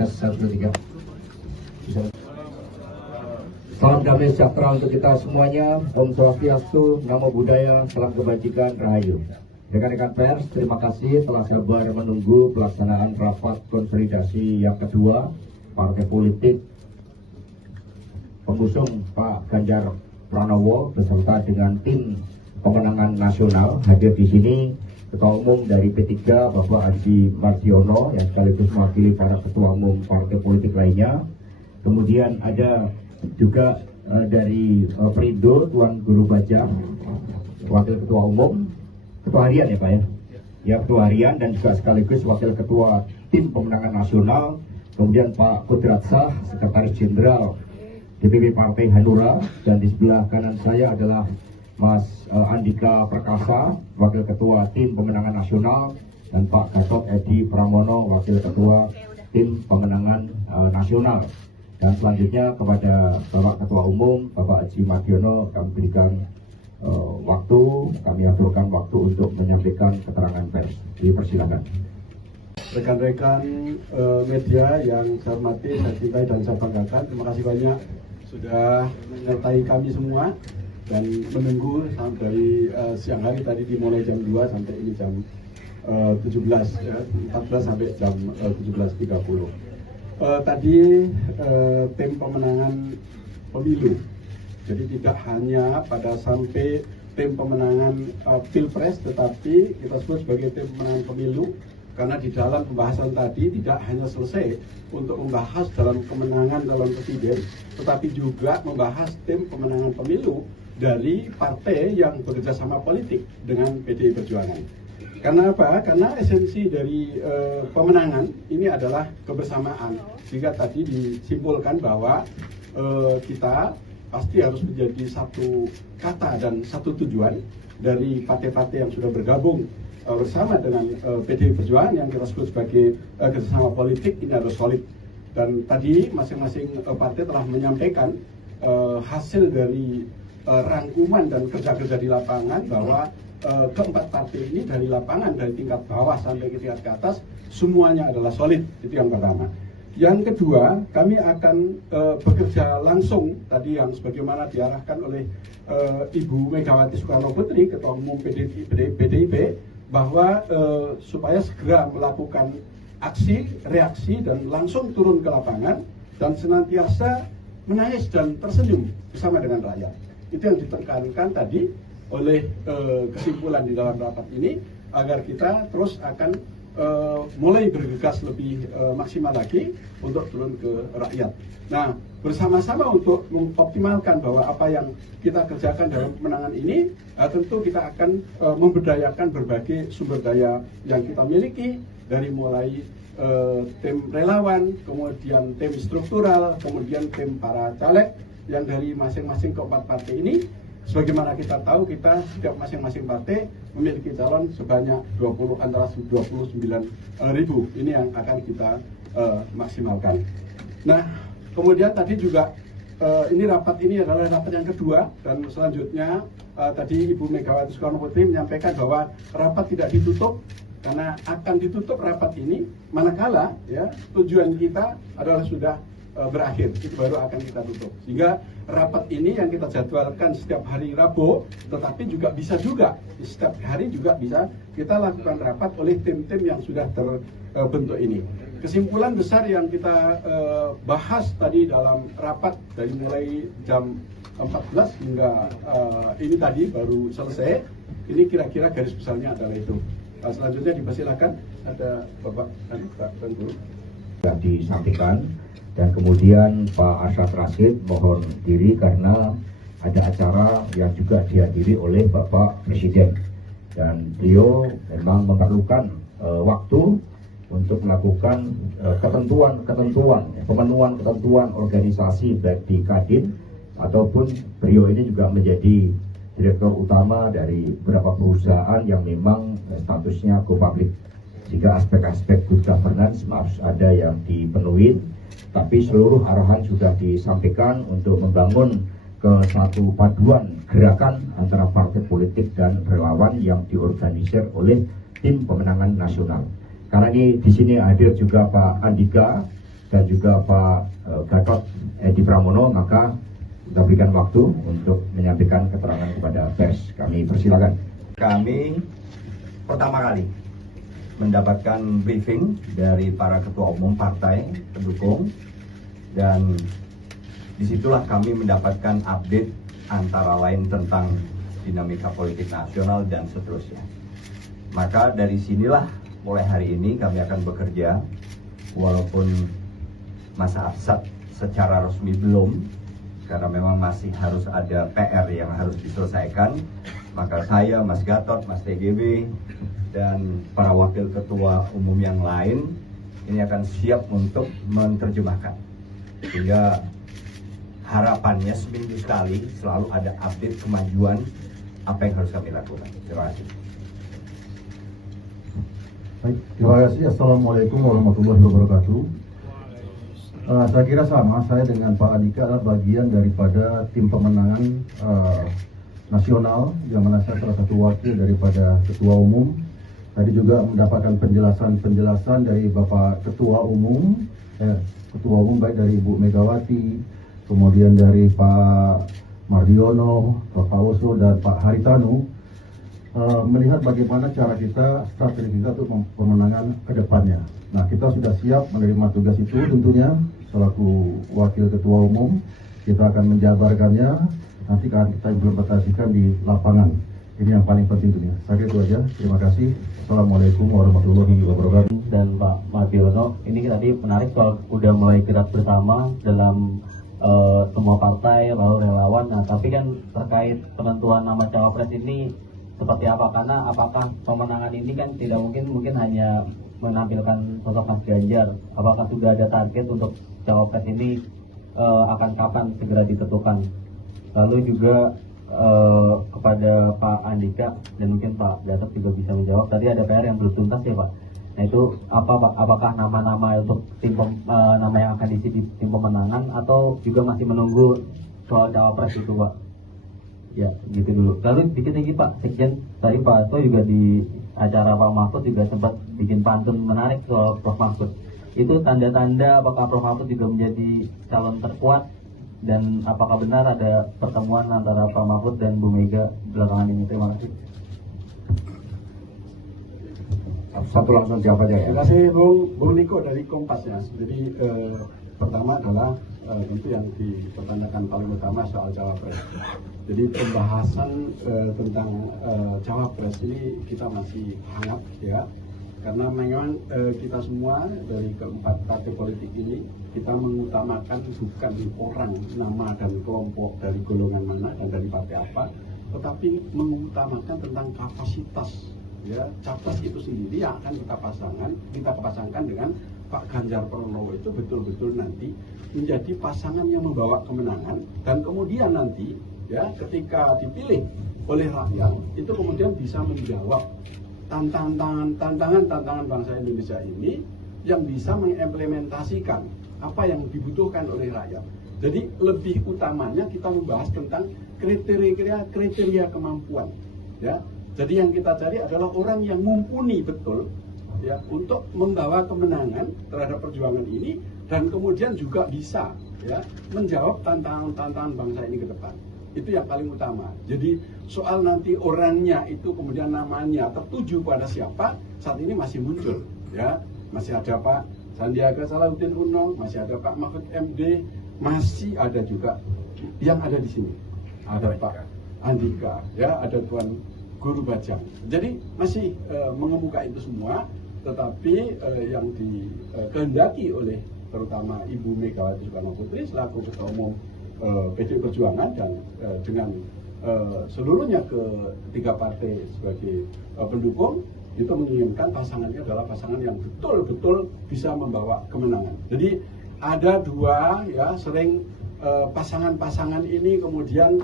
Tes 1, 2, 3. Salam damai sejahtera untuk kita semuanya. Om Swastiastu, Namo Buddhaya, salam kebajikan, Rahayu. Rekan-rekan pers, terima kasih telah sabar menunggu pelaksanaan rapat konsolidasi yang kedua partai politik pengusung Pak Ganjar Pranowo beserta dengan tim pemenangan nasional. Hadir di sini Ketua Umum dari P3 Bapak Adi Mardiono yang sekaligus mewakili para ketua umum partai politik lainnya. Kemudian ada juga dari Perindo Tuan Guru Bajang, Wakil Ketua Umum, Ketua Harian ya Pak ya? Ya, Ketua Harian dan juga sekaligus Wakil Ketua Tim Pemenangan Nasional. Kemudian Pak Kudratsah, Sekretaris Jenderal DPP Partai Hanura, dan di sebelah kanan saya adalah Mas Andika Perkasa, Wakil Ketua Tim Pemenangan Nasional, dan Pak Gatot Edi Pramono, Wakil Ketua Tim Pemenangan Nasional. Dan selanjutnya kepada Bapak Ketua Umum, Bapak Haji Mardiono, kami berikan kami aturkan waktu untuk menyampaikan keterangan pers. Dipersilakan. Rekan-rekan media yang saya hormati, saya cintai dan saya banggakan, terima kasih banyak sudah menyertai kami semua dan menunggu sampai dari siang hari tadi dimulai jam 2 sampai ini jam 17, 14 sampai jam 17.30. Tadi tim pemenangan pemilu, jadi tidak hanya pada sampai tim pemenangan pilpres, tetapi kita sebut sebagai tim pemenangan pemilu karena di dalam pembahasan tadi tidak hanya selesai untuk membahas dalam kemenangan calon presiden, tetapi juga membahas tim pemenangan pemilu dari partai yang bekerja sama politik dengan PDI Perjuangan. Karena apa? Karena esensi dari pemenangan ini adalah kebersamaan. Sehingga tadi disimpulkan bahwa kita pasti harus menjadi satu kata dan satu tujuan dari partai-partai yang sudah bergabung bersama dengan PDI Perjuangan yang kita sebut sebagai kerjasama politik ini harus solid. Dan tadi masing-masing partai telah menyampaikan hasil dari rangkuman dan kerja-kerja di lapangan bahwa keempat partai ini dari lapangan, dari tingkat bawah sampai ke tingkat ke atas, semuanya adalah solid. Itu yang pertama. Yang kedua, kami akan bekerja langsung tadi yang sebagaimana diarahkan oleh Ibu Megawati Soekarno Putri, Ketua Umum PDIP, bahwa supaya segera melakukan aksi, reaksi, dan langsung turun ke lapangan dan senantiasa menangis dan tersenyum bersama dengan rakyat. Itu yang ditekankan tadi oleh kesimpulan di dalam rapat ini, agar kita terus akan mulai bergegas lebih maksimal lagi untuk turun ke rakyat. Nah, bersama-sama untuk mengoptimalkan bahwa apa yang kita kerjakan dalam kemenangan ini, tentu kita akan memberdayakan berbagai sumber daya yang kita miliki, dari mulai tim relawan, kemudian tim struktural, kemudian tim para caleg yang dari masing-masing keempat partai ini. Sebagaimana kita tahu, kita setiap masing-masing partai memiliki calon sebanyak antara 29.000. Ini yang akan kita maksimalkan. Nah, kemudian tadi juga ini rapat ini adalah rapat yang kedua, dan selanjutnya tadi Ibu Megawati Soekarno Putri menyampaikan bahwa rapat tidak ditutup, karena akan ditutup rapat ini manakala ya tujuan kita adalah sudah berakhir, itu baru akan kita tutup. Sehingga rapat ini yang kita jadwalkan setiap hari Rabu, tetapi juga bisa juga setiap hari juga bisa kita lakukan rapat oleh tim-tim yang sudah terbentuk ini. Kesimpulan besar yang kita bahas tadi dalam rapat dari mulai jam 14 hingga ini tadi baru selesai. Ini kira-kira garis besarnya adalah itu. Selanjutnya dipersilakan ada Bapak Guru. Sudah disampaikan. Dan kemudian Pak Arsyad Rashid mohon diri karena ada acara yang juga dihadiri oleh Bapak Presiden. Dan beliau memang memerlukan waktu untuk melakukan pemenuhan ketentuan organisasi baik di Kadin ataupun beliau ini juga menjadi direktur utama dari beberapa perusahaan yang memang statusnya go public. Sehingga aspek-aspek good governance harus ada yang dipenuhi. Tapi seluruh arahan sudah disampaikan untuk membangun ke satu paduan gerakan antara partai politik dan relawan yang diorganisir oleh tim pemenangan nasional. Karena ini di sini hadir juga Pak Andika dan juga Pak Gatot Edi Pramono, maka kita berikan waktu untuk menyampaikan keterangan kepada pers. Kami persilakan. Kami pertama kali mendapatkan briefing dari para ketua umum partai pendukung, dan disitulah kami mendapatkan update antara lain tentang dinamika politik nasional dan seterusnya. Maka dari sinilah mulai hari ini kami akan bekerja, walaupun masa absat secara resmi belum, karena memang masih harus ada PR yang harus diselesaikan. Maka saya, Mas Gatot, Mas TGB, dan para wakil ketua umum yang lain ini akan siap untuk menerjemahkan, sehingga harapannya seminggu sekali selalu ada update kemajuan apa yang harus kami lakukan. Terima kasih. Baik, terima kasih. Assalamualaikum warahmatullahi wabarakatuh. Saya kira sama, saya dengan Pak Andika adalah bagian daripada tim pemenangan nasional, yang mana saya salah satu wakil daripada ketua umum. Tadi juga mendapatkan penjelasan dari Bapak Ketua Umum, baik dari Ibu Megawati, kemudian dari Pak Mardiono, Bapak Oso, dan Pak Haritanu, melihat bagaimana cara kita, strategi kita untuk pemenangan ke depannya. Nah, kita sudah siap menerima tugas itu tentunya, selaku Wakil Ketua Umum, kita akan menjabarkannya, nanti akan kita implementasikan di lapangan. Ini yang paling penting tentunya. Saya kira itu aja, terima kasih. Assalamualaikum warahmatullahi wabarakatuh. Dan Pak Mardiono, ini tadi menarik soal udah mulai gerak bersama dalam semua partai lalu relawan. Nah, tapi kan terkait penentuan nama cawapres ini seperti apa? Karena apakah pemenangan ini kan tidak mungkin hanya menampilkan sosok Mas Ganjar. Apakah sudah ada target untuk cawapres ini akan kapan segera ditentukan? Lalu juga kepada Pak Andika dan mungkin Pak Gatot juga bisa menjawab. Tadi ada PR yang belum tuntas ya Pak. Nah itu apa Pak? Apakah nama-nama untuk nama yang akan diisi di tim pemenangan atau juga masih menunggu soal cawapres itu Pak? Ya gitu dulu. Lalu dikit lagi Pak Sekjen, tadi Pak Asto juga di acara Pak Mahfud juga sempat bikin pantun menarik soal Prof Mahfud. Itu tanda-tanda apakah Prof Mahfud juga menjadi calon terkuat, dan apakah benar ada pertemuan antara Pak Mahfud dan Bu Mega belakangan ini? Terima kasih. Satu langsung siapa aja ya? Terima kasih Bung Niko dari Kompas ya. Jadi pertama adalah tentu yang dipertanyakan paling utama soal cawapres. Jadi pembahasan tentang cawapres ini kita masih hangat ya, karena memang kita semua dari keempat partai politik ini kita mengutamakan bukan orang, nama dan kelompok dari golongan mana dan dari partai apa, tetapi mengutamakan tentang kapasitas ya capres itu sendiri yang akan kita pasangkan dengan Pak Ganjar Pranowo itu betul-betul nanti menjadi pasangan yang membawa kemenangan, dan kemudian nanti ya ketika dipilih oleh rakyat itu kemudian bisa menjawab tantangan bangsa Indonesia ini, yang bisa mengimplementasikan apa yang dibutuhkan oleh rakyat. Jadi lebih utamanya kita membahas tentang kriteria kemampuan ya. Jadi yang kita cari adalah orang yang mumpuni betul ya untuk membawa kemenangan terhadap perjuangan ini, dan kemudian juga bisa ya menjawab tantangan bangsa ini ke depan. Itu yang paling utama. Jadi soal nanti orangnya itu kemudian namanya tertuju pada siapa, saat ini masih muncul ya. Masih ada Pak Sandiaga Salahuddin Uno, masih ada Pak Mahfud MD, masih ada juga yang ada di sini. Ada Pak Andika, ya, ada Tuan Guru Bajang. Jadi masih mengemuka itu semua, tetapi yang dikehendaki oleh terutama Ibu Megawati Soekarno Putri selaku Ketua Umum PDI Perjuangan dan dengan seluruhnya ketiga partai sebagai pendukung, itu menginginkan pasangannya adalah pasangan yang betul-betul bisa membawa kemenangan. Jadi ada dua ya, sering pasangan-pasangan ini kemudian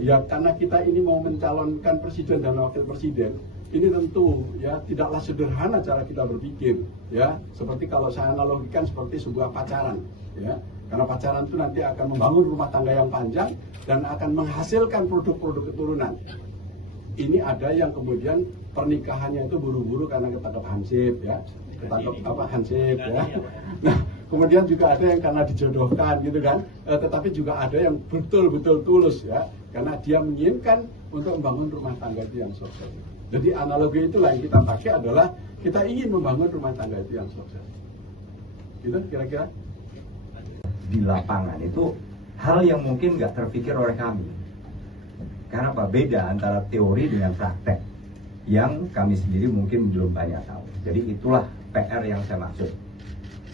ya karena kita ini mau mencalonkan presiden dan wakil presiden, ini tentu ya tidaklah sederhana cara kita berpikir ya, seperti kalau saya analogikan seperti sebuah pacaran ya, karena pacaran itu nanti akan membangun rumah tangga yang panjang dan akan menghasilkan produk-produk keturunan. Ini ada yang kemudian pernikahannya itu buru-buru karena ketangkep hansip ya, ketangkep hansip ya. Nah, kemudian juga ada yang karena dijodohkan gitu kan, tetapi juga ada yang betul-betul tulus ya, karena dia menginginkan untuk membangun rumah tangga itu yang sukses. Jadi analogi itulah yang kita pakai adalah kita ingin membangun rumah tangga itu yang sukses. Gitu kira-kira. Di lapangan itu hal yang mungkin nggak terpikir oleh kami. Karena apa? Beda antara teori dengan praktek yang kami sendiri mungkin belum banyak tahu. Jadi itulah PR yang saya maksud.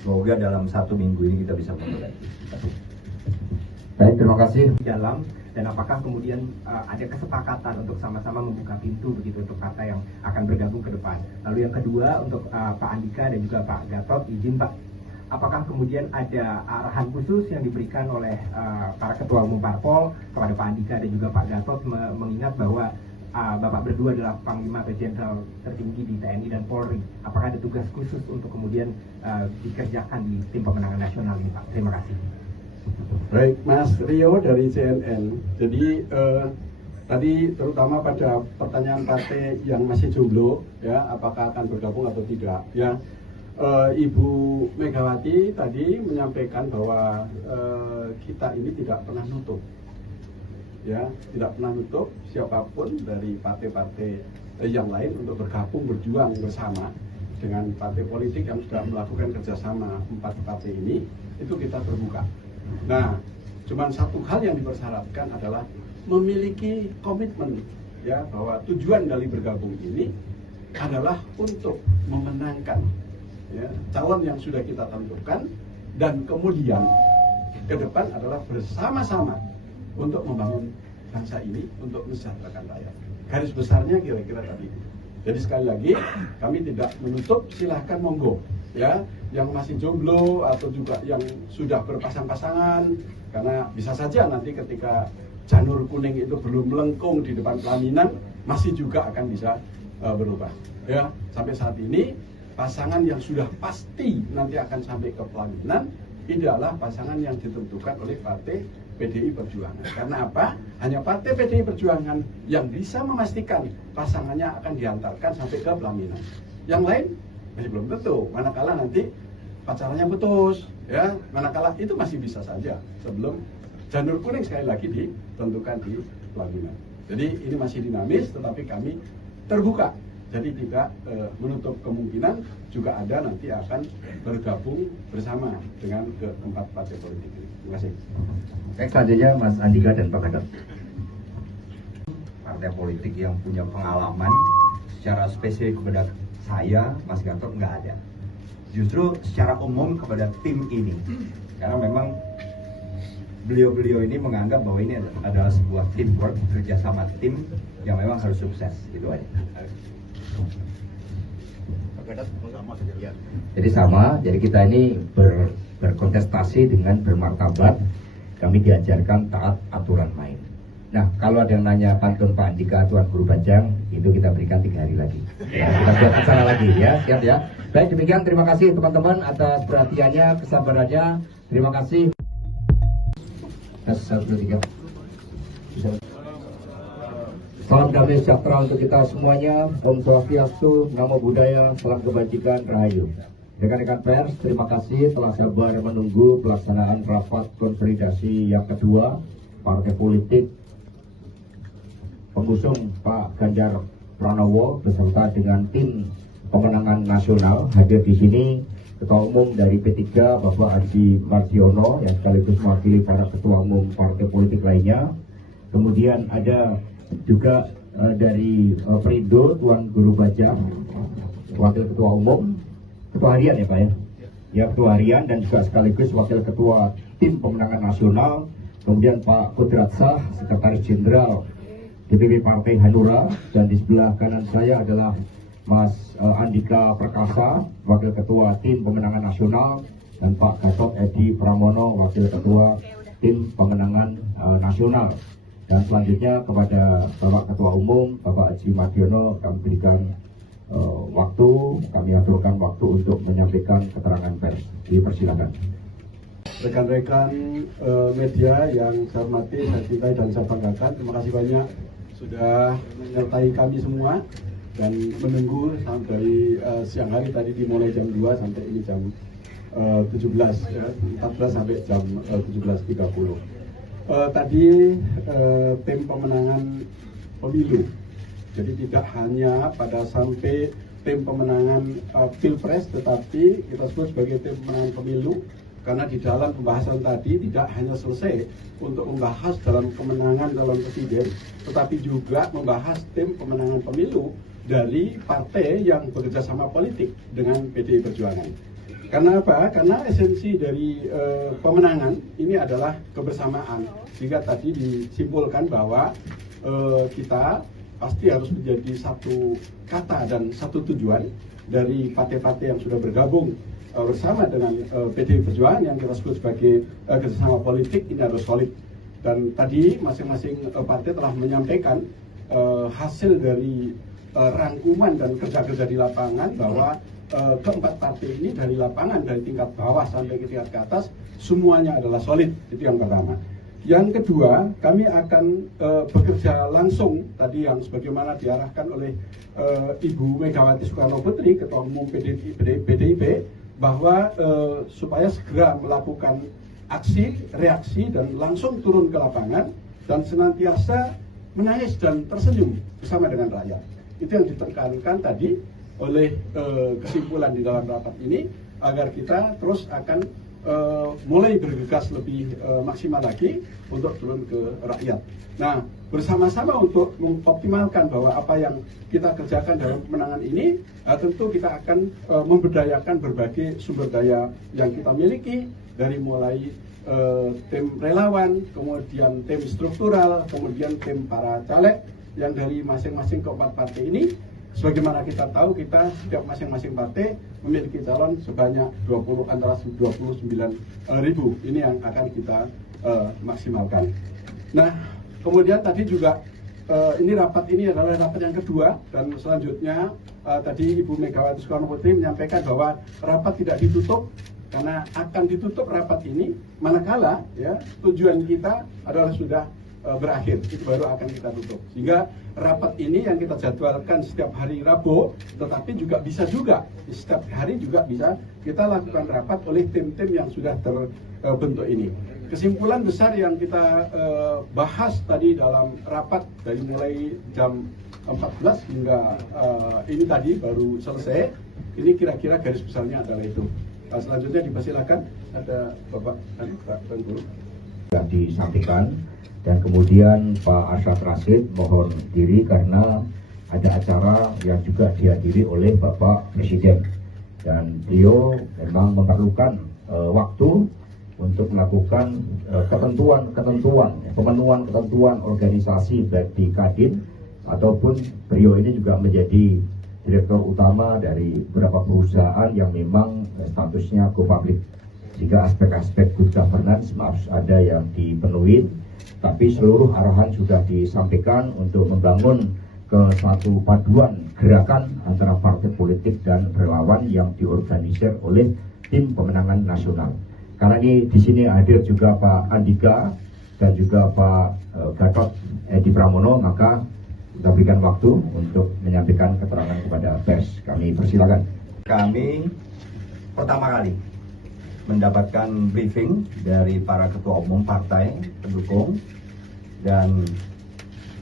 Semoga dalam 1 minggu ini kita bisa memperbaiki. Baik, terima kasih. Dalam dan apakah kemudian ada kesepakatan untuk sama-sama membuka pintu begitu untuk partai yang akan bergabung ke depan. Lalu yang kedua untuk Pak Andika dan juga Pak Gatot, izin Pak, apakah kemudian ada arahan khusus yang diberikan oleh para ketua umum parpol kepada Pak Andika dan juga Pak Gatot mengingat bahwa Bapak berdua adalah Panglima atau Jenderal tertinggi di TNI dan Polri. Apakah ada tugas khusus untuk kemudian dikerjakan di tim pemenangan nasional ini Pak? Terima kasih. Baik, Mas Rio dari CNN. Jadi tadi terutama pada pertanyaan partai yang masih jomblo, ya, apakah akan bergabung atau tidak? Ya, Ibu Megawati tadi menyampaikan bahwa kita ini tidak pernah nutup, ya, tidak pernah nutup siapapun dari partai-partai yang lain untuk bergabung berjuang bersama dengan partai politik yang sudah melakukan kerjasama 4 partai ini. Itu kita terbuka. Nah, cuman satu hal yang dipersyaratkan adalah memiliki komitmen, ya, bahwa tujuan dari bergabung ini adalah untuk memenangkan, ya, calon yang sudah kita tentukan, dan kemudian ke depan adalah bersama-sama untuk membangun bangsa ini, untuk mensejahterakan rakyat. Garis besarnya kira-kira tadi. Jadi sekali lagi kami tidak menutup, silahkan monggo, ya, yang masih jomblo atau juga yang sudah berpasang-pasangan, karena bisa saja nanti ketika janur kuning itu belum melengkung di depan pelaminan masih juga akan bisa berubah, ya. Sampai saat ini pasangan yang sudah pasti nanti akan sampai ke pelaminan ini adalah pasangan yang ditentukan oleh partai PDI Perjuangan. Karena apa? Hanya partai PDI Perjuangan yang bisa memastikan pasangannya akan diantarkan sampai ke pelaminan. Yang lain masih belum tentu, manakala nanti pacarannya putus, ya, manakala itu masih bisa saja sebelum janur kuning sekali lagi ditentukan di pelaminan. Jadi ini masih dinamis, tetapi kami terbuka, jadi tidak menutup kemungkinan juga ada nanti akan bergabung bersama dengan keempat partai politik ini. Terima kasih. Baik, selanjutnya Mas Andika dan Pak Gatot. Partai politik yang punya pengalaman secara spesifik kepada saya, Mas Gatot, nggak ada. Justru secara umum kepada tim ini, karena memang beliau-beliau ini menganggap bahwa ini adalah sebuah teamwork, kerjasama tim yang memang harus sukses, itu aja. Jadi sama, jadi kita ini berkontestasi dengan bermartabat. Kami diajarkan taat aturan main. Nah, kalau ada yang nanya pantun Pak Andika, Tuan Guru Bajang, itu kita berikan 3 hari lagi. Ya, kita buat acara lagi, ya, siap ya. Baik, demikian, terima kasih teman-teman atas perhatiannya, kesabarannya. Terima kasih. 1, 2, 3. Salam damai sejahtera untuk kita semuanya. Om Swastiastu, Namo Buddhaya, salam kebajikan, Rahayu. Rekan-rekan pers, terima kasih telah sabar menunggu pelaksanaan rapat konsolidasi yang kedua partai politik pengusung Pak Ganjar Pranowo beserta dengan tim pemenangan nasional. Hadir di sini Ketua Umum dari P3 Bapak Adi Mardiono yang sekaligus mewakili para ketua umum partai politik lainnya. Kemudian ada juga dari Perindo Tuan Guru Bajang, Wakil Ketua Umum, Ketua Harian ya Pak ya? Ya, Ketua Harian dan juga sekaligus Wakil Ketua Tim Pemenangan Nasional. Kemudian Pak Kudratsah, Sekretaris Jenderal DPP Partai Hanura, dan di sebelah kanan saya adalah Mas Andika Perkasa, Wakil Ketua Tim Pemenangan Nasional, dan Pak Gatot Edi Pramono, Wakil Ketua Tim Pemenangan Nasional. Dan selanjutnya kepada Bapak Ketua Umum, Bapak Haji Mardiono, kami berikan waktu, kami aturkan waktu untuk menyampaikan keterangan pers. Dipersilakan. Rekan-rekan media yang saya hormati, saya cintai dan saya banggakan, terima kasih banyak sudah menyertai kami semua dan menunggu sampai dari siang hari tadi dimulai jam 2 sampai ini jam 17 ya, 14 sampai jam 17.30. Tadi tim pemenangan pemilu. Jadi tidak hanya pada sampai tim pemenangan pilpres, tetapi kita sebut sebagai tim pemenangan pemilu karena di dalam pembahasan tadi tidak hanya selesai untuk membahas dalam kemenangan calon presiden, tetapi juga membahas tim pemenangan pemilu dari partai yang bekerja sama politik dengan PDI Perjuangan. Karena apa? Karena esensi dari pemenangan ini adalah kebersamaan. Sehingga tadi disimpulkan bahwa kita pasti harus menjadi satu kata dan satu tujuan dari partai-partai yang sudah bergabung bersama dengan PDI Perjuangan yang kita sebut sebagai kerjasama politik ini harus solid. Dan tadi masing-masing partai telah menyampaikan hasil dari rangkuman dan kerja-kerja di lapangan bahwa keempat partai ini dari lapangan, dari tingkat bawah sampai ke tingkat ke atas, semuanya adalah solid. Itu yang pertama. Yang kedua, kami akan bekerja langsung tadi yang sebagaimana diarahkan oleh Ibu Megawati Soekarno Putri, Ketua Umum PDIP, bahwa supaya segera melakukan aksi, reaksi, dan langsung turun ke lapangan dan senantiasa menangis dan tersenyum bersama dengan rakyat. Itu yang ditekankan tadi oleh kesimpulan di dalam rapat ini, agar kita terus akan mulai bergegas lebih maksimal lagi untuk turun ke rakyat. Nah, bersama-sama untuk mengoptimalkan bahwa apa yang kita kerjakan dalam kemenangan ini, tentu kita akan memberdayakan berbagai sumber daya yang kita miliki, dari mulai tim relawan, kemudian tim struktural, kemudian tim para caleg yang dari masing-masing keempat partai ini. Sebagaimana kita tahu, kita setiap masing-masing partai memiliki calon sebanyak antara 29.000. Ini yang akan kita maksimalkan. Nah, kemudian tadi juga ini rapat ini adalah rapat yang kedua, dan selanjutnya tadi Ibu Megawati Soekarno Putri menyampaikan bahwa rapat tidak ditutup, karena akan ditutup rapat ini manakala ya tujuan kita adalah sudah berakhir, itu baru akan kita tutup. Sehingga rapat ini yang kita jadwalkan setiap hari Rabu, tetapi juga bisa juga setiap hari juga bisa kita lakukan rapat oleh tim-tim yang sudah terbentuk ini. Kesimpulan besar yang kita bahas tadi dalam rapat dari mulai jam 14 hingga ini tadi baru selesai, ini kira-kira garis besarnya adalah itu. Selanjutnya dipersilakan ada Bapak Guru. Sudah disampaikan. Dan kemudian Pak Arsyad Rashid mohon diri karena ada acara yang juga dihadiri oleh Bapak Presiden, dan beliau memang memerlukan waktu untuk melakukan pemenuhan ketentuan organisasi baik di Kadin ataupun beliau ini juga menjadi direktur utama dari beberapa perusahaan yang memang statusnya go public, sehingga aspek-aspek good governance harus ada yang dipenuhi. Tapi seluruh arahan sudah disampaikan untuk membangun ke satu paduan gerakan antara partai politik dan relawan yang diorganisir oleh tim pemenangan nasional. Karena ini di sini hadir juga Pak Andika dan juga Pak Gatot Edi Pramono, maka kita berikan waktu untuk menyampaikan keterangan kepada pers. Kami persilakan. Kami pertama kali mendapatkan briefing dari para ketua umum partai pendukung, dan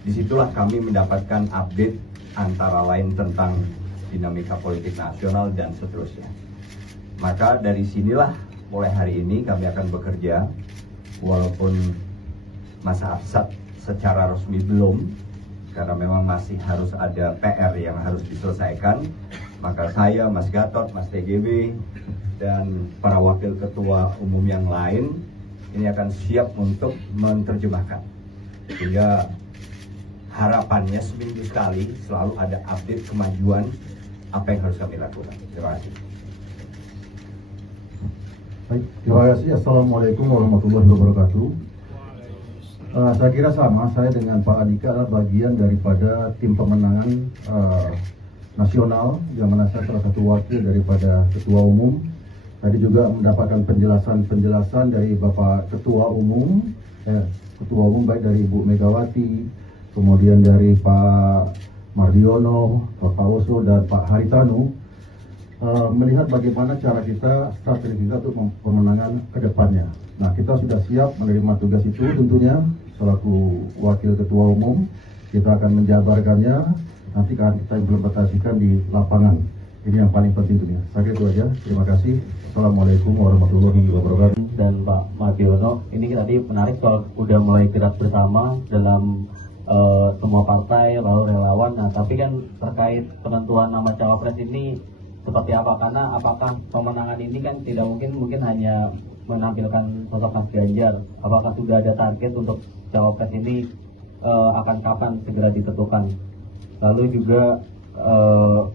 disitulah kami mendapatkan update antara lain tentang dinamika politik nasional dan seterusnya. Maka dari sinilah mulai hari ini kami akan bekerja, walaupun masa absat secara resmi belum, karena memang masih harus ada PR yang harus diselesaikan. Maka saya, Mas Gatot, Mas TGB, dan para wakil ketua umum yang lain ini akan siap untuk menerjemahkan, sehingga harapannya seminggu sekali selalu ada update kemajuan apa yang harus kami lakukan. Terima kasih. Baik, terima kasih. Assalamualaikum warahmatullahi wabarakatuh. Saya kira sama, saya dengan Pak Andika adalah bagian daripada tim pemenangan nasional, yang mana saya salah satu wakil daripada ketua umum. Tadi juga mendapatkan penjelasan dari Bapak Ketua Umum, baik dari Ibu Megawati, kemudian dari Pak Mardiono, Pak Oso, dan Pak Haritanu. melihat bagaimana cara kita, strategi kita untuk pemenangan ke depannya. Nah, kita sudah siap menerima tugas itu tentunya selaku Wakil Ketua Umum. Kita akan menjabarkannya, nanti akan kita implementasikan di lapangan. Ini yang paling penting tentunya. Saya kira itu aja. Terima kasih. Assalamualaikum warahmatullahi wabarakatuh. Dan Pak Mardiono, ini tadi menarik soal udah mulai gerak bersama dalam semua partai lalu relawan. Nah, tapi kan terkait penentuan nama cawapres ini seperti apa? Karena apakah pemenangan ini kan tidak mungkin hanya menampilkan sosok Mas Ganjar. Apakah sudah ada target untuk cawapres ini akan kapan segera ditentukan? Lalu juga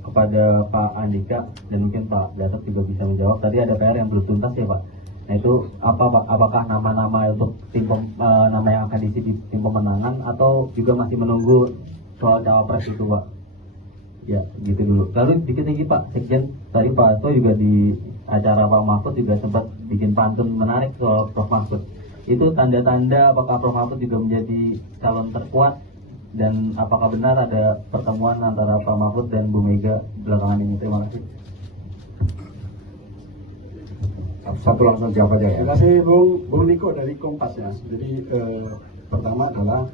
kepada Pak Andika dan mungkin Pak Gatot juga bisa menjawab. Tadi ada PR yang belum tuntas ya Pak. Nah itu apa Pak? Apakah nama-nama untuk nama yang akan diisi di tim pemenangan atau juga masih menunggu soal cawapres itu Pak? Ya gitu dulu. Lalu dikit lagi Pak Sekjen, tadi Pak Asto juga di acara Pak Mahfud juga sempat bikin pantun menarik soal Prof Mahfud. Itu tanda-tanda apakah Prof Mahfud juga menjadi calon terkuat, dan apakah benar ada pertemuan antara Pak Mahfud dan Bu Mega belakangan ini? Terima kasih. Satu langsung jawab aja ya. Terima kasih Bung Niko dari Kompas ya. Jadi pertama adalah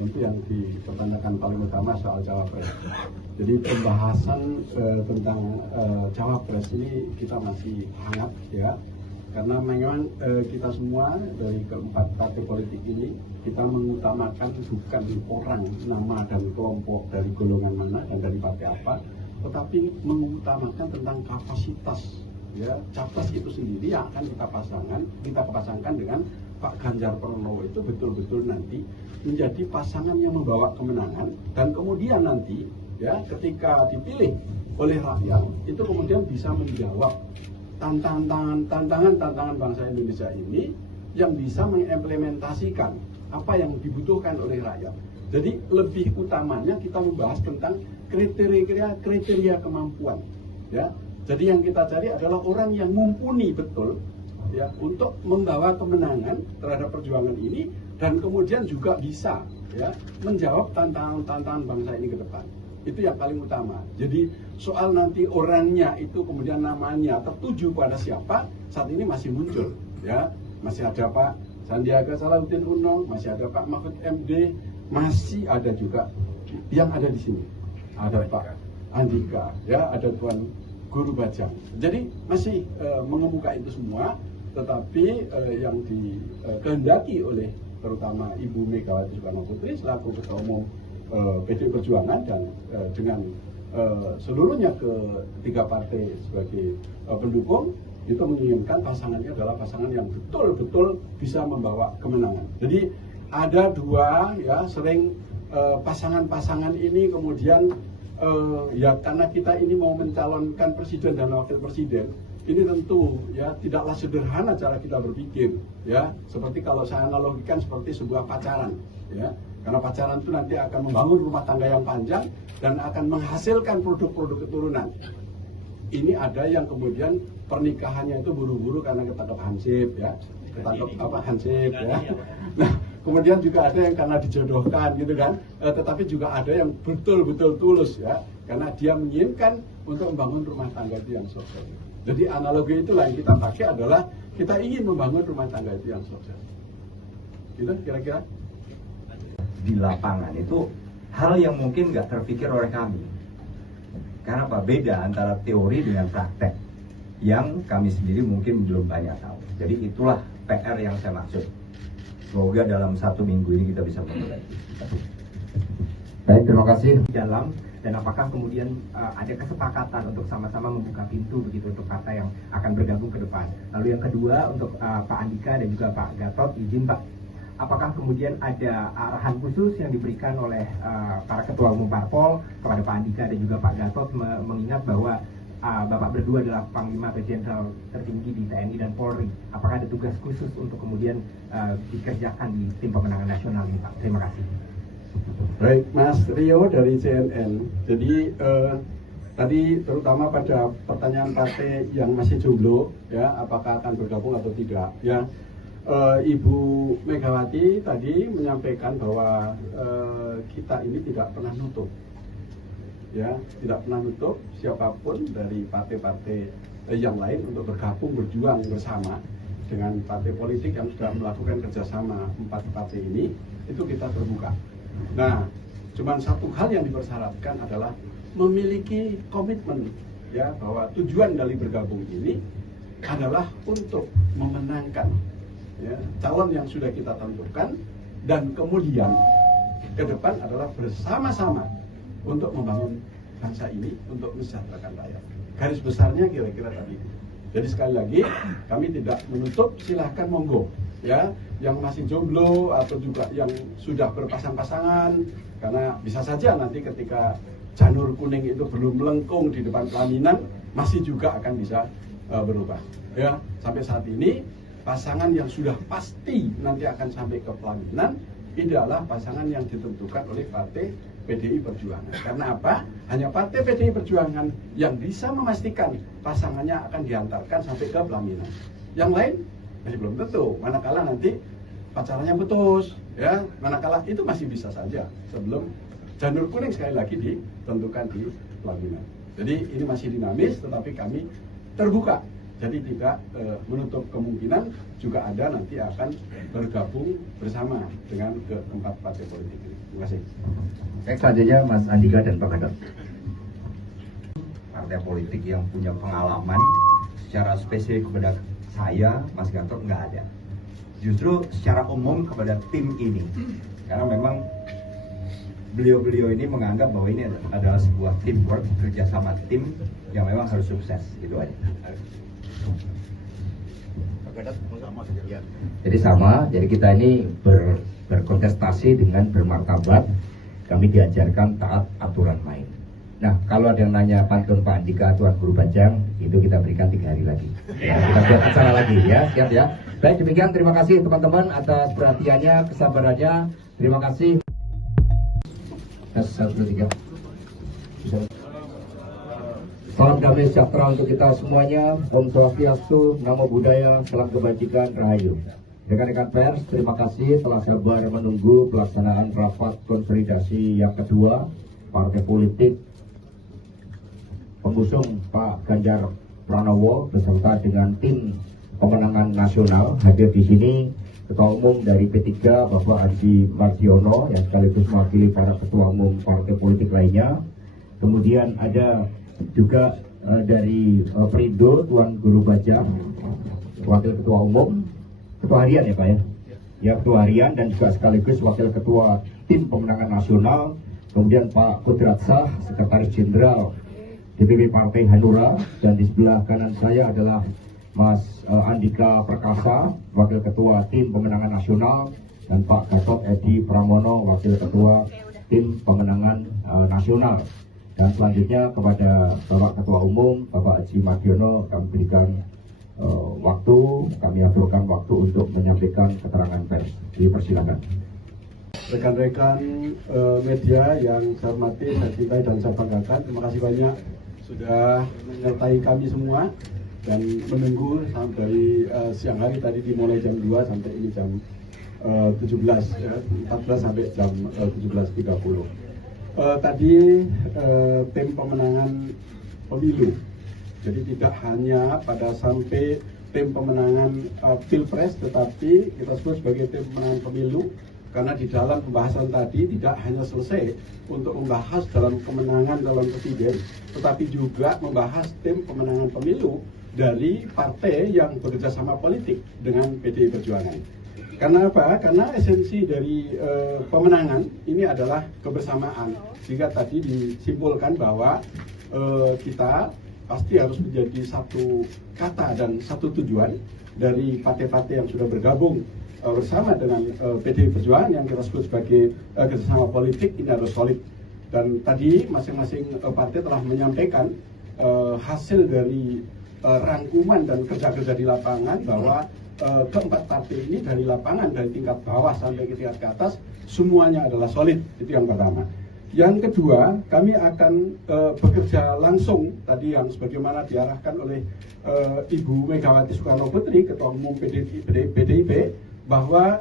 tentu yang dipertanyakan paling utama soal cawapres. Jadi pembahasan tentang cawapres ini kita masih hangat ya, karena memang kita semua dari keempat partai politik ini kita mengutamakan bukan orang, nama dan kelompok dari golongan mana dan dari partai apa, tetapi mengutamakan tentang kapasitas ya capres itu sendiri yang akan kita pasangkan dengan Pak Ganjar Pranowo itu betul-betul nanti menjadi pasangan yang membawa kemenangan, dan kemudian nanti ya ketika dipilih oleh rakyat itu kemudian bisa menjawab tantangan bangsa Indonesia ini yang bisa mengimplementasikan apa yang dibutuhkan oleh rakyat. Jadi lebih utamanya kita membahas tentang kriteria kemampuan ya. Jadi yang kita cari adalah orang yang mumpuni betul ya untuk membawa kemenangan terhadap perjuangan ini, dan kemudian juga bisa ya menjawab tantangan bangsa ini ke depan. Itu yang paling utama. Jadi soal nanti orangnya itu kemudian namanya tertuju pada siapa, saat ini masih muncul ya. Masih ada Pak Sandiaga Salahuddin Uno, masih ada Pak Mahfud MD, masih ada juga yang ada di sini. Ada Pak Andika ya, ada Tuan Guru Bajang. Jadi masih mengemuka itu semua, tetapi yang dikehendaki oleh terutama Ibu Megawati Soekarno Putri selaku Ketua Umum PDI Perjuangan dan dengan seluruhnya ketiga partai sebagai pendukung itu menginginkan pasangannya adalah pasangan yang betul-betul bisa membawa kemenangan. Jadi ada dua ya, sering pasangan-pasangan ini kemudian ya karena kita ini mau mencalonkan presiden dan wakil presiden, ini tentu ya tidaklah sederhana cara kita berpikir ya, seperti kalau saya analogikan seperti sebuah pacaran ya, karena pacaran itu nanti akan membangun rumah tangga yang panjang dan akan menghasilkan produk-produk keturunan. Ini ada yang kemudian pernikahannya itu buru-buru karena ketangkep hansip ya, hansip ya. Nah kemudian juga ada yang karena dijodohkan gitu kan, tetapi juga ada yang betul-betul tulus ya, karena dia menginginkan untuk membangun rumah tangga itu yang sukses. Jadi analogi itulah yang kita pakai adalah kita ingin membangun rumah tangga itu yang sukses. Gitu kira-kira. Di lapangan itu hal yang mungkin nggak terpikir oleh kami. Karena apa? Beda antara teori dengan praktek yang kami sendiri mungkin belum banyak tahu. Jadi itulah PR yang saya maksud. Semoga dalam 1 minggu ini kita bisa memperbaiki. Baik, terima kasih. Dalam, dan apakah kemudian ada kesepakatan untuk sama-sama membuka pintu begitu untuk partai yang akan bergabung ke depan. Lalu yang kedua untuk Pak Andika dan juga Pak Gatot, izin Pak, apakah kemudian ada arahan khusus yang diberikan oleh para ketua umum parpol kepada Pak Andika dan juga Pak Gatot mengingat bahwa Bapak berdua adalah Panglima atau Jenderal tertinggi di TNI dan Polri. Apakah ada tugas khusus untuk kemudian dikerjakan di tim pemenangan nasional ini Pak? Terima kasih. Baik, Mas Rio dari CNN. Jadi tadi terutama pada pertanyaan partai yang masih jomblo, ya, apakah akan bergabung atau tidak? Ya, Ibu Megawati tadi menyampaikan bahwa kita ini tidak pernah nutup. ya tidak pernah nutup siapapun dari partai-partai yang lain untuk bergabung berjuang bersama dengan partai politik yang sudah melakukan kerjasama 4 partai ini, itu kita terbuka. Nah, cuman satu hal yang dipersyaratkan adalah memiliki komitmen, ya, bahwa tujuan dari bergabung ini adalah untuk memenangkan, ya, calon yang sudah kita tentukan, dan kemudian ke depan adalah bersama-sama untuk membangun bangsa ini, untuk mensejahterakan rakyat. Garis besarnya kira-kira tadi. Jadi sekali lagi kami tidak menutup, silahkan monggo, ya, yang masih jomblo atau juga yang sudah berpasang-pasangan, karena bisa saja nanti ketika janur kuning itu belum melengkung di depan pelaminan masih juga akan bisa berubah. Ya, sampai saat ini pasangan yang sudah pasti nanti akan sampai ke pelaminan ini adalah pasangan yang ditentukan oleh partai PDI Perjuangan. Karena apa? Hanya partai PDI Perjuangan yang bisa memastikan pasangannya akan diantarkan sampai ke pelaminan. Yang lain masih belum tentu. Manakala nanti pacarannya putus, ya, manakala itu masih bisa saja sebelum janur kuning sekali lagi ditentukan di pelaminan. Jadi ini masih dinamis, tetapi kami terbuka. Jadi tidak menutup kemungkinan juga ada nanti akan bergabung bersama dengan keempat partai politik ini. Terima kasih. Next selanjutnya Mas Andika dan Pak Gatot. Partai politik yang punya pengalaman secara spesifik kepada saya, Mas Gatot, nggak ada. Justru secara umum kepada tim ini, karena memang beliau-beliau ini menganggap bahwa ini adalah sebuah teamwork, kerjasama tim yang memang harus sukses. Itu aja. Jadi sama, jadi kita ini berkontestasi dengan bermartabat. Kami diajarkan taat aturan main. Nah, kalau ada yang nanya pantun Pak Andika, Tuan Guru Bajang, itu kita berikan 3 hari lagi. Ya, kita buat acara lagi, ya, siap ya. Baik, demikian, terima kasih teman-teman atas perhatiannya, kesabarannya. Terima kasih. 1, 2, 3. Salam damai sejahtera untuk kita semuanya. Om Swastiastu, Namo Buddhaya, salam kebajikan, Rahayu. Rekan-rekan pers, terima kasih telah sabar menunggu pelaksanaan rapat konsolidasi yang kedua partai politik pengusung Pak Ganjar Pranowo beserta dengan tim pemenangan nasional. Hadir di sini Ketua Umum dari P3 Bapak Adi Mardiono yang sekaligus mewakili para ketua umum partai politik lainnya. Kemudian ada juga dari Perindo Tuan Guru Bajang, Wakil Ketua Umum, Ketua Harian ya Pak ya? Ya, Ketua Harian dan juga sekaligus Wakil Ketua Tim Pemenangan Nasional. Kemudian Pak Kudratsah, Sekretaris Jenderal DPP Partai Hanura, dan di sebelah kanan saya adalah Mas Andika Perkasa, Wakil Ketua Tim Pemenangan Nasional, dan Pak Gatot Edi Pramono, Wakil Ketua Tim Pemenangan Nasional. Dan selanjutnya kepada Bapak Ketua Umum, Bapak Haji Mardiono, kami berikan waktu, kami aturkan waktu untuk menyampaikan keterangan pers. Dipersilakan. Rekan-rekan media yang saya hormati, saya cintai dan saya banggakan, terima kasih banyak sudah menyertai kami semua dan menunggu sampai dari siang hari tadi dimulai jam 2 sampai ini jam 17, ya, 14 sampai jam 17.30. Tadi tim pemenangan pemilu, jadi tidak hanya pada sampai tim pemenangan pilpres, tetapi kita sebut sebagai tim pemenangan pemilu karena di dalam pembahasan tadi tidak hanya selesai untuk membahas dalam kemenangan calon presiden, tetapi juga membahas tim pemenangan pemilu dari partai yang bekerja sama politik dengan PDI Perjuangan. Karena apa? Karena esensi dari pemenangan ini adalah kebersamaan. Sehingga tadi disimpulkan bahwa kita pasti harus menjadi satu kata dan satu tujuan dari partai-partai yang sudah bergabung bersama dengan PDI Perjuangan yang kita sebut sebagai kerjasama politik ini harus solid. Dan tadi masing-masing partai telah menyampaikan hasil dari rangkuman dan kerja-kerja di lapangan bahwa keempat partai ini dari lapangan, dari tingkat bawah sampai ke tingkat ke atas, semuanya adalah solid. Itu yang pertama. Yang kedua, kami akan bekerja langsung tadi yang sebagaimana diarahkan oleh Ibu Megawati Soekarno Putri, Ketua Umum PDIP, bahwa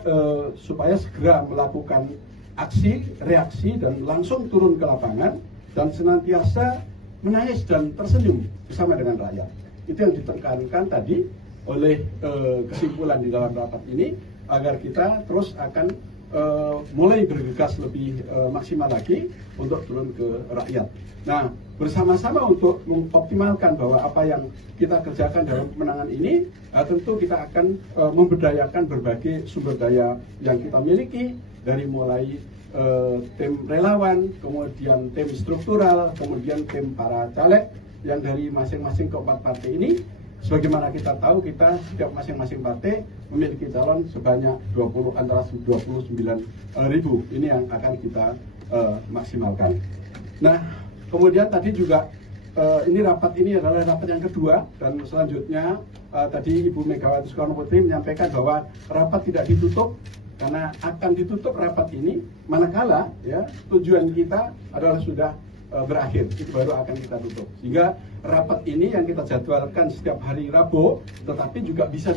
supaya segera melakukan aksi, reaksi, dan langsung turun ke lapangan dan senantiasa menangis dan tersenyum bersama dengan rakyat. Itu yang ditekankan tadi oleh kesimpulan di dalam rapat ini, agar kita terus akan mulai bergegas lebih maksimal lagi untuk turun ke rakyat. Nah, bersama-sama untuk mengoptimalkan bahwa apa yang kita kerjakan dalam kemenangan ini, tentu kita akan memberdayakan berbagai sumber daya yang kita miliki, dari mulai tim relawan, kemudian tim struktural, kemudian tim para caleg yang dari masing-masing keempat partai ini. Sebagaimana kita tahu, kita setiap masing-masing partai memiliki calon sebanyak antara 29.000. Ini yang akan kita maksimalkan. Nah, kemudian tadi juga ini rapat ini adalah rapat yang kedua, dan selanjutnya tadi Ibu Megawati Soekarno Putri menyampaikan bahwa rapat tidak ditutup, karena akan ditutup rapat ini manakala ya tujuan kita adalah sudah berakhir, itu baru akan kita tutup. Sehingga rapat ini yang kita jadwalkan setiap hari Rabu, tetapi juga bisa